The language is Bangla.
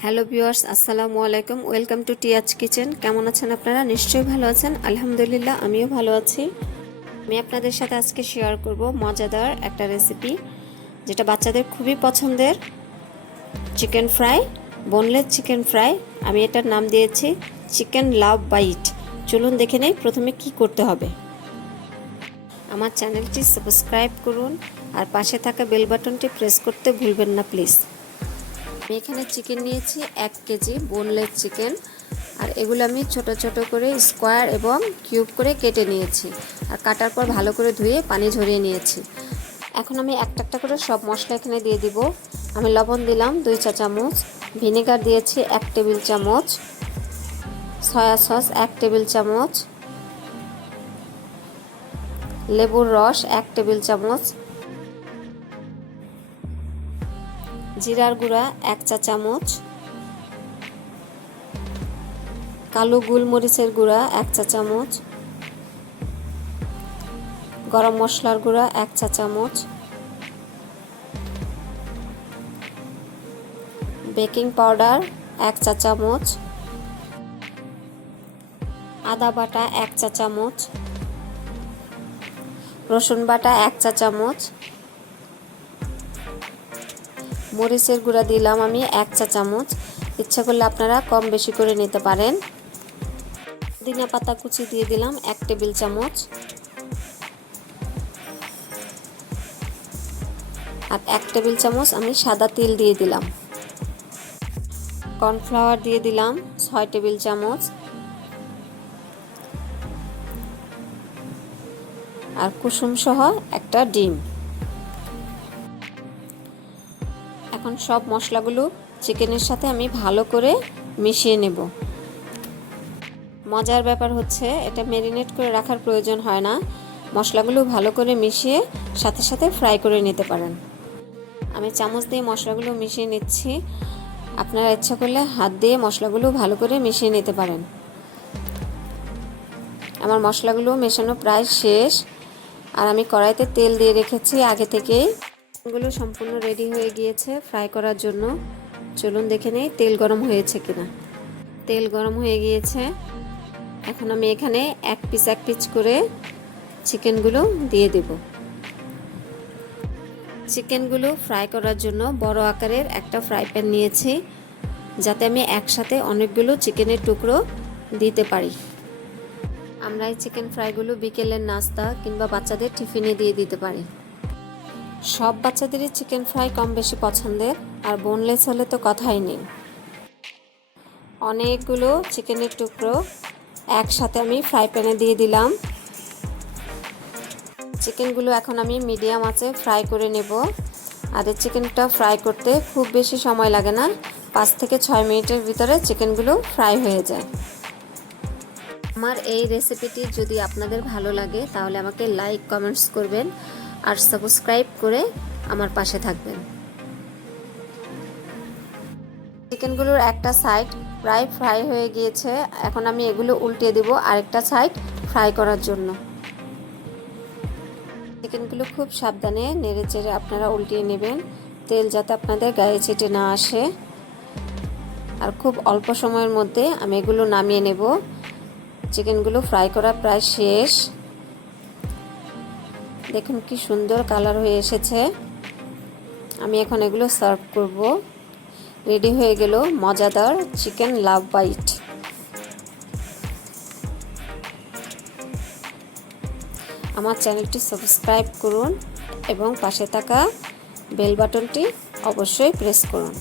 হ্যালো ভিউয়ার্স, আসসালামু আলাইকুম। Welcome to Tia's kitchen. কেমন আছেন আপনারা? নিশ্চয়ই ভালো আছেন। আলহামদুলিল্লাহ, আমিও ভালো আছি। আমি আপনাদের সাথে আজকে শেয়ার করব মজাদার একটা রেসিপি যেটা বাচ্চাদের খুবই পছন্দের। Chicken fry boneless chicken fry আমি এটার নাম দিয়েছি চিকেন লাভ বাইট চলুন দেখে নেই, প্রথমে কি করতে হবে। আমার চ্যানেলটি সাবস্ক্রাইব করুন আর পাশে থাকা বেল বাটনটি প্রেস করতে ভুলবেন না প্লিজ আমি এখানে চিকেন নিয়েছি এক কেজি বোনলেস চিকেন আর এগুলো আমি ছোট ছোট করে স্কোয়ার এবং কিউব করে কেটে নিয়েছি। আর কাটার পর ভালো করে ধুয়ে পানি ঝরিয়ে নিয়েছি। এখন আমি একটা একটা করে সব মশলা এখানে দিয়ে দিব। আমি লবণ দিলাম দুই চা চামচ, ভিনেগার দিয়েছি এক টেবিল চামচ সয়া সস এক টেবিল চামচ, লেবুর রস এক টেবিল চামচ জিরার গুঁড়া এক চা চামচ, কালো গোলমরিচের গুঁড়া এক চা চামচ, গরম মশলার গুঁড়া এক চা চামচ, বেকিং পাউডার এক চা চামচ, আদা বাটা এক চা চামচ, রসুন বাটা এক চা চামচ মরিচের গুঁড়া দিলাম আমি এক চা চামচ। ইচ্ছা করলে আপনারা কম বেশি করে নিতে পারেন। দিনা পাতা কুচি দিয়ে দিলাম এক টেবিল চামচ। আর এক টেবিল চামচ আমি সাদা তিল দিয়ে দিলাম। কর্নফ্লাওয়ার দিয়ে দিলাম ছয় টেবিল চামচ। আর কুসুম সহ একটা ডিম। এখন সব মশলাগুলো চিকেনের সাথে আমি ভালো করে মিশিয়ে নেব। মজার ব্যাপার হচ্ছে, এটা ম্যারিনেট করে রাখার প্রয়োজন হয় না। মশলাগুলো ভালো করে মিশিয়ে সাথে সাথে ফ্রাই করে নিতে পারেন। আমি চামচ দিয়ে মশলাগুলো মিশিয়ে নিচ্ছি। আপনারা ইচ্ছা করলে হাত দিয়ে মশলাগুলো ভালো করে মিশিয়ে নিতে পারেন। আমার মশলাগুলো মেশানো প্রায় শেষ। আর আমি কড়াইতে তেল দিয়ে রেখেছি আগে থেকেই। গুলো সম্পূর্ণ রেডি হয়ে গিয়েছে ফ্রাই করার জন্য। চলুন দেখে নেই তেল গরম হয়েছে কিনা। তেল গরম হয়ে গিয়েছে। এখন আমি এখানে এক পিস এক পিস করে চিকেনগুলো দিয়ে দেব। চিকেনগুলো ফ্রাই করার জন্য বড় আকারের একটা ফ্রাই প্যান নিয়েছি, যাতে আমি একসাথে অনেকগুলো চিকেনের টুকরো দিতে পারি। আমরা এই চিকেন ফ্রাইগুলো বিকেলের নাস্তা কিংবা বাচ্চাদের টিফিনে দিয়ে দিতে পারি। সব বাচ্চাদেরই চিকেন ফ্রাই কম বেশি পছন্দের, আর বোনলেস হলে তো কথাই নেই। অনেকগুলো চিকেনের টুকরো একসাথে আমি ফ্রাই প্যানে দিয়ে দিলাম। চিকেনগুলো এখন আমি মিডিয়াম আছে ফ্রাই করে নেব। আর চিকেনটা ফ্রাই করতে খুব বেশি সময় লাগে না, পাঁচ থেকে ছয় মিনিটের ভিতরে চিকেনগুলো ফ্রাই হয়ে যায়। আমার এই রেসিপিটি যদি আপনাদের ভালো লাগে, তাহলে আমাকে লাইক, কমেন্টস করবেন। আর সাবস্ক্রাইব করে আমার পাশে থাকবেন। চিকেনগুলোর একটা সাইড প্রায় ফ্রাই হয়ে গিয়েছে। এখন আমি এগুলো উল্টে দেব আরেকটা সাইড ফ্রাই করার জন্য। চিকেনগুলো খুব সাবধানে নেড়ে চেড়ে আপনারা উল্টিয়ে নেবেন। তেল যাতে আপনাদের গায়ে চেটে না আসে। আর খুব অল্প সময়ের মধ্যে আমি এগুলো নামিয়ে নেব। চিকেনগুলো ফ্রাই করা প্রায় শেষ। দেখুন কি সুন্দর কালার হয়ে এসেছে। আমি এখন এগুলো সার্ভ করব। রেডি হয়ে গেল মজাদার চিকেন লাভ বাইট। আমার চ্যানেলটি সাবস্ক্রাইব করুন এবং পাশে থাকা বেল বাটনটি অবশ্যই প্রেস করুন।